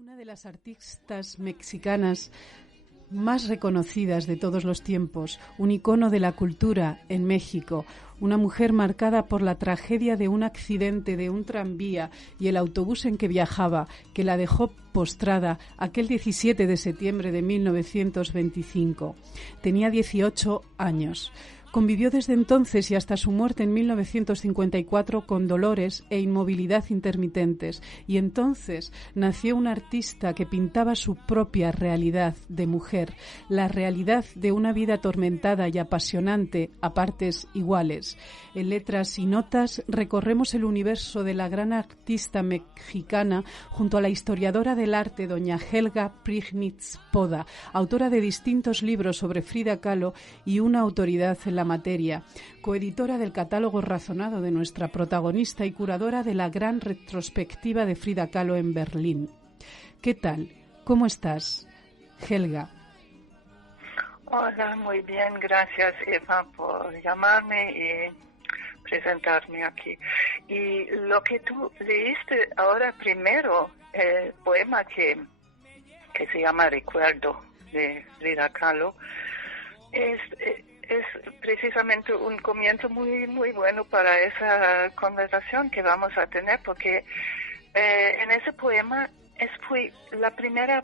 Una de las artistas mexicanas más reconocidas de todos los tiempos, un icono de la cultura en México, una mujer marcada por la tragedia de un accidente de un tranvía y el autobús en que viajaba, que la dejó postrada aquel 17 de septiembre de 1925. Tenía 18 años. Convivió desde entonces y hasta su muerte en 1954 con dolores e inmovilidad intermitentes, y entonces nació un artista que pintaba su propia realidad de mujer, la realidad de una vida atormentada y apasionante a partes iguales. En Letras y Notas recorremos el universo de la gran artista mexicana junto a la historiadora del arte doña Helga Prignitz Poda, autora de distintos libros sobre Frida Kahlo y una autoridad en la materia, coeditora del catálogo razonado de nuestra protagonista y curadora de la gran retrospectiva de Frida Kahlo en Berlín. ¿Qué tal? ¿Cómo estás, Helga? Hola, muy bien, gracias Eva por llamarme y presentarme aquí. Y lo que tú leíste ahora primero, el poema que se llama Recuerdo de Frida Kahlo, es precisamente un comienzo muy muy bueno para esa conversación que vamos a tener, porque en ese poema fue la primera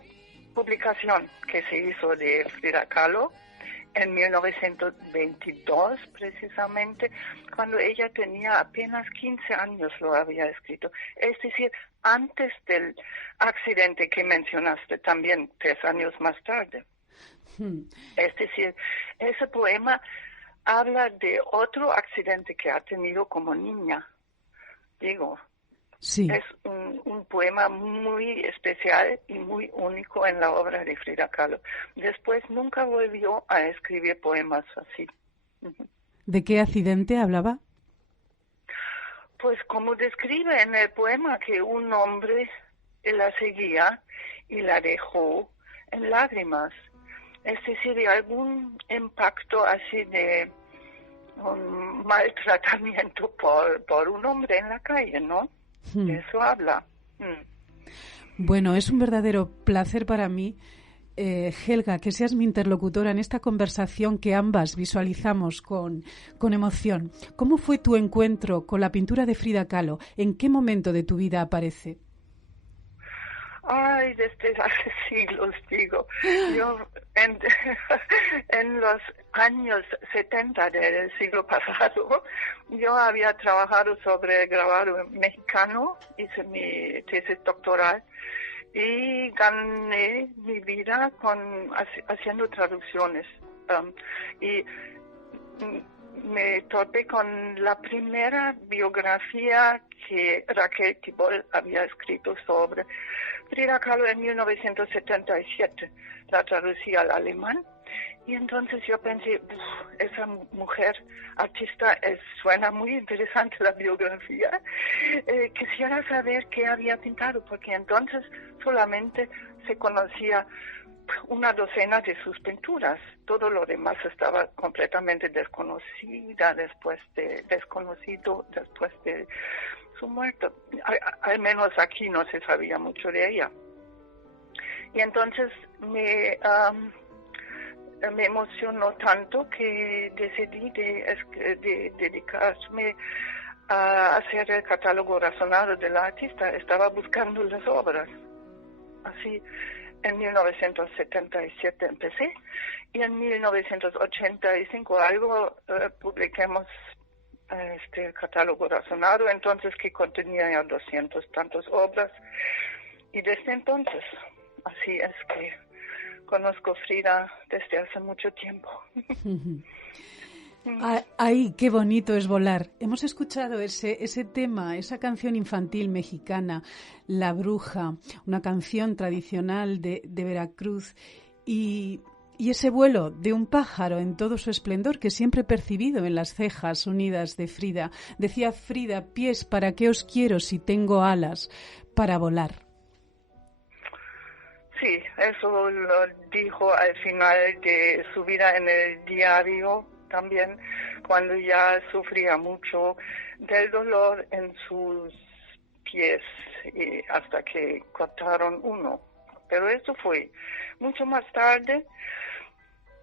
publicación que se hizo de Frida Kahlo en 1922, precisamente, cuando ella tenía apenas 15 años lo había escrito. Es decir, antes del accidente que mencionaste, también 3 años más tarde. Es decir, ese poema habla de otro accidente que ha tenido como niña. Digo, sí. Es un poema muy especial y muy único en la obra de Frida Kahlo. Después nunca volvió a escribir poemas así. ¿De qué accidente hablaba? Pues como describe en el poema que un hombre la seguía y la dejó en lágrimas. Es decir, de algún impacto así de un maltratamiento por un hombre en la calle, ¿no? De eso habla. Bueno, es un verdadero placer para mí, Helga, que seas mi interlocutora en esta conversación que ambas visualizamos con emoción. ¿Cómo fue tu encuentro con la pintura de Frida Kahlo? ¿En qué momento de tu vida aparece? Ay, desde hace siglos, digo. Yo en los años 70 del siglo pasado, yo había trabajado sobre el grabado mexicano, hice mi tesis doctoral y gané mi vida haciendo traducciones. Y me topé con la primera biografía que Raquel Tibol había escrito sobre Frida Kahlo en 1977. La traducía al alemán y entonces yo pensé, esa mujer artista suena muy interesante la biografía. Quisiera saber qué había pintado, porque entonces solamente se conocía una docena de sus pinturas. Todo lo demás estaba completamente desconocido después de su muerte. Al menos aquí no se sabía mucho de ella. Y entonces me emocionó tanto que decidí de dedicarme a hacer el catálogo razonado del artista. Estaba buscando las obras. Así, en 1977 empecé y en 1985 publiquemos este catálogo razonado, entonces que contenía ya 200 tantas obras, y desde entonces así es que conozco Frida desde hace mucho tiempo. Ay, qué bonito es volar. Hemos escuchado ese tema, esa canción infantil mexicana, La Bruja, una canción tradicional de Veracruz, y ese vuelo de un pájaro en todo su esplendor que siempre he percibido en las cejas unidas de Frida. Decía Frida, pies, ¿para qué os quiero si tengo alas para volar? Sí, eso lo dijo al final de su vida en el diario también, cuando ya sufría mucho del dolor en sus pies y hasta que cortaron uno. Pero esto fue mucho más tarde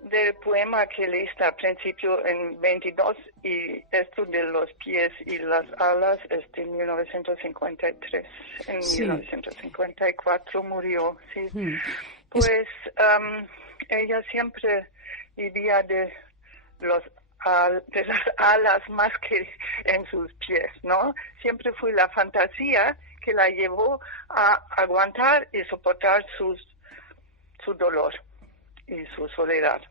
del poema que leíste al principio en 22, y esto de los pies y las alas es de 1953. En 1954 murió, sí. Pues ella siempre vivía de las alas más que en sus pies, ¿no? Siempre fue la fantasía que la llevó a aguantar y soportar su dolor y su soledad.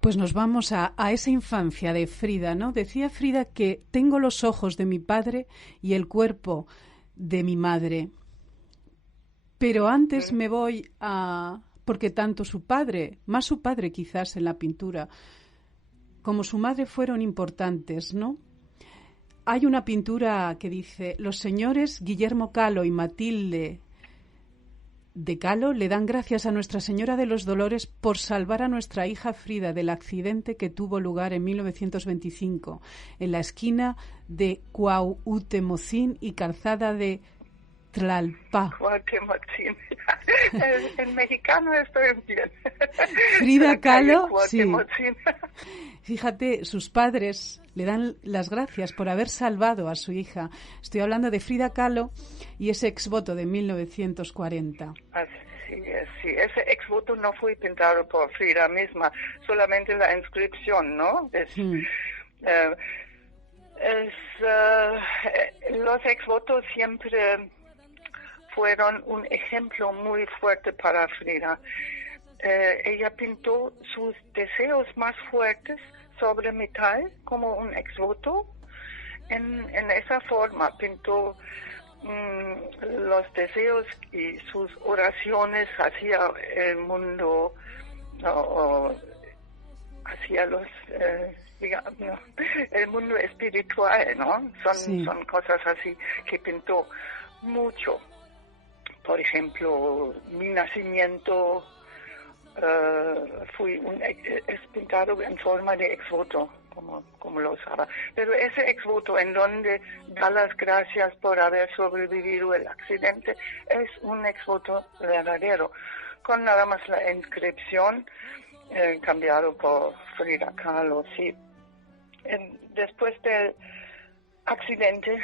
Pues nos vamos a esa infancia de Frida, ¿no? Decía Frida que tengo los ojos de mi padre y el cuerpo de mi madre. Pero antes me voy a... porque tanto su padre, más su padre quizás en la pintura, como su madre fueron importantes, ¿no? Hay una pintura que dice: los señores Guillermo Calo y Matilde de Calo le dan gracias a Nuestra Señora de los Dolores por salvar a nuestra hija Frida del accidente que tuvo lugar en 1925 en la esquina de Cuauhtémoc y calzada de Tlalpan. En mexicano estoy bien. Frida Kahlo, sí. Fíjate, sus padres le dan las gracias por haber salvado a su hija. Estoy hablando de Frida Kahlo y ese exvoto de 1940. Así es, sí. Ese exvoto no fue pintado por Frida misma, solamente la inscripción, ¿no? Los exvotos siempre fueron un ejemplo muy fuerte para Frida. Ella pintó sus deseos más fuertes sobre metal como un exvoto. En esa forma pintó los deseos y sus oraciones hacia el mundo, hacia los el mundo espiritual, ¿no? Son cosas así que pintó mucho. Por ejemplo, mi nacimiento es pintado en forma de exvoto, como lo usaba. Pero ese exvoto en donde da las gracias por haber sobrevivido el accidente es un exvoto verdadero, con nada más la inscripción cambiado por Frida Kahlo, sí. Después del accidente,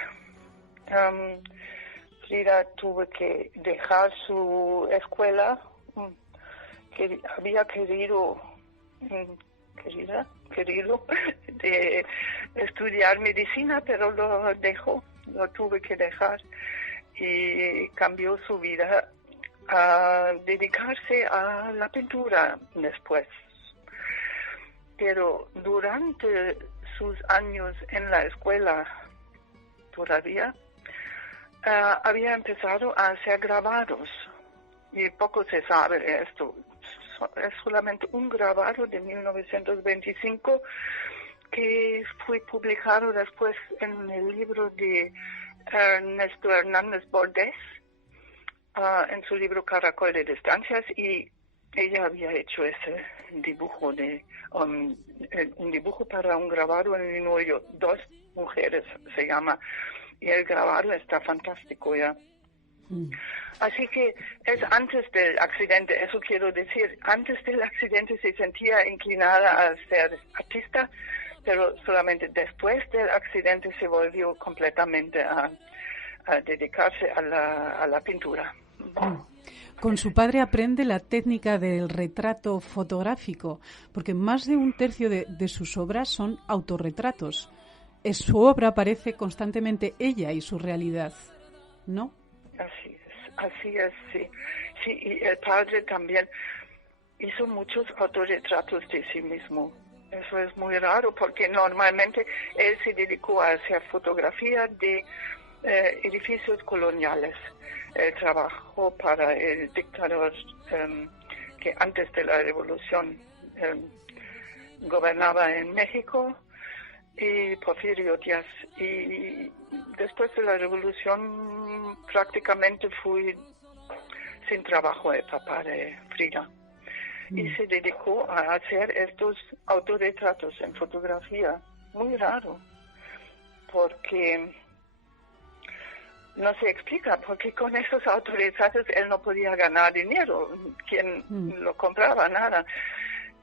Frida tuvo que dejar su escuela, que había querido de estudiar medicina, pero lo tuve que dejar y cambió su vida a dedicarse a la pintura después. Pero durante sus años en la escuela todavía había empezado a hacer grabados, y poco se sabe de esto. Es solamente un grabado de 1925 que fue publicado después en el libro de Ernesto Hernández Bordés, en su libro Caracol de Distancias, y ella había hecho ese dibujo un dibujo para un grabado en el hoyo, Dos mujeres se llama, y el grabado está fantástico ya. Así que es antes del accidente, eso quiero decir, antes del accidente se sentía inclinada a ser artista, pero solamente después del accidente se volvió completamente a dedicarse a la pintura. Con su padre aprende la técnica del retrato fotográfico, porque más de un tercio de sus obras son autorretratos. En su obra aparece constantemente ella y su realidad, ¿no? Así es, sí. Sí, y el padre también hizo muchos autorretratos de sí mismo. Eso es muy raro, porque normalmente él se dedicó a hacer fotografía de edificios coloniales. Él trabajó para el dictador que antes de la revolución gobernaba en México, y Porfirio Díaz, y después de la revolución prácticamente fui sin trabajo el papá de Frida, y se dedicó a hacer estos autorretratos en fotografía. Muy raro, porque no se explica, porque con esos autorizados él no podía ganar dinero, quien lo compraba, nada.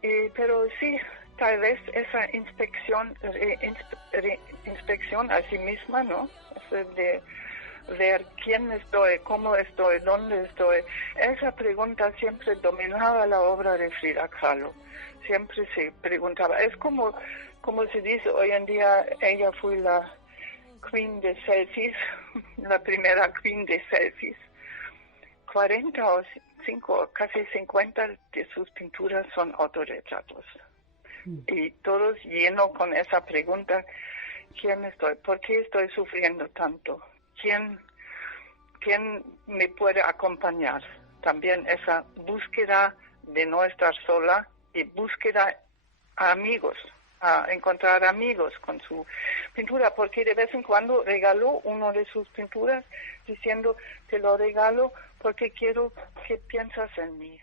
Pero sí, tal vez esa inspección a sí misma, ¿no? De ver quién estoy, cómo estoy, dónde estoy. Esa pregunta siempre dominaba la obra de Frida Kahlo. Siempre se preguntaba. Es como se dice hoy en día, ella fue la queen de selfies, la primera queen de selfies. 40 o 5, casi 50 de sus pinturas son autorretratos. Y todos llenos con esa pregunta, ¿quién estoy? ¿Por qué estoy sufriendo tanto? ¿Quién me puede acompañar? También esa búsqueda de no estar sola y búsqueda a amigos, a encontrar amigos con su pintura, porque de vez en cuando regaló uno de sus pinturas diciendo, te lo regalo porque quiero que piensas en mí.